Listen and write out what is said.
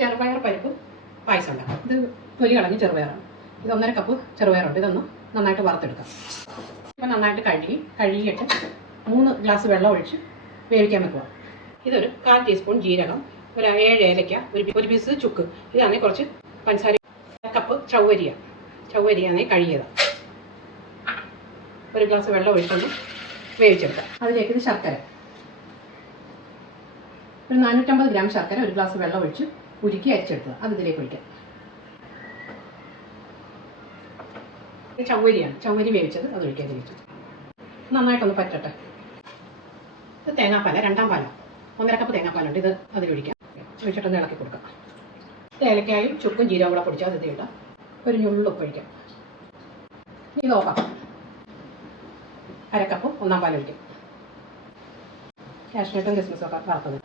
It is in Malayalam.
ചെറുപയർ പരിപ്പ് പായസം ഉണ്ടാക്കാം. ഇത് തൊലി കളഞ്ഞ് ചെറുപയറാണ്. ഇത് 1.5 കപ്പ് ചെറുപയറുണ്ട്. ഇതൊന്ന് നന്നായിട്ട് വറുത്തെടുക്കാം. ഇപ്പം നന്നായിട്ട് കഴുകിയിട്ട് 3 ഗ്ലാസ് വെള്ളം ഒഴിച്ച് വേവിക്കാൻ വെക്കുക. ഇതൊരു 1/4 ടീസ്പൂൺ ജീരകം, ഒരു 7 ഏലയ്ക്ക, ഒരു പീസ് ചുക്ക്. ഇതാണെങ്കിൽ കുറച്ച് പഞ്ചസാര, 1 കപ്പ് ചവ്വരിയാണെങ്കിൽ കഴുകിയതാണ്. 1 ഗ്ലാസ് വെള്ളം ഒഴിച്ചൊന്ന് വേവിച്ചെടുക്കാം. അതിലേക്ക് ഇത് ശർക്കര, ഒരു 450 ഗ്രാം ശർക്കര 1 ഗ്ലാസ് വെള്ളം ഒഴിച്ച് ഉരുക്കി അരിച്ചെടുക്കുക. അത് ഇതിലേക്ക് ഒഴിക്കാം. ചവ്വരി വേവിച്ചത് അത് ഒഴിക്കാൻ തിരിച്ചു നന്നായിട്ടൊന്ന് പറ്റട്ടെ. ഇത് തേങ്ങാപ്പാല, 2ാം പാല, 1.5 കപ്പ് തേങ്ങാപ്പാലുണ്ട്. ഇത് അതിലൊഴിക്കാം. ഒഴിച്ചിട്ടൊന്ന് ഇളക്കി കൊടുക്കാം. ഏലക്കായും ചുക്കും ജീരകം കൂടെ പൊടിച്ചാൽ അത് ഇടാം. ഒരു ഞുള്ളുപ്പ് ഒഴിക്കാം. ഇത് ഓഫാക്കാം. 1/2 കപ്പ് 1ാം പാൽ ഒഴിക്കാം. കാഷ്നട്ടും കിസ്മിസും ഒക്കെ വറുത്തത്.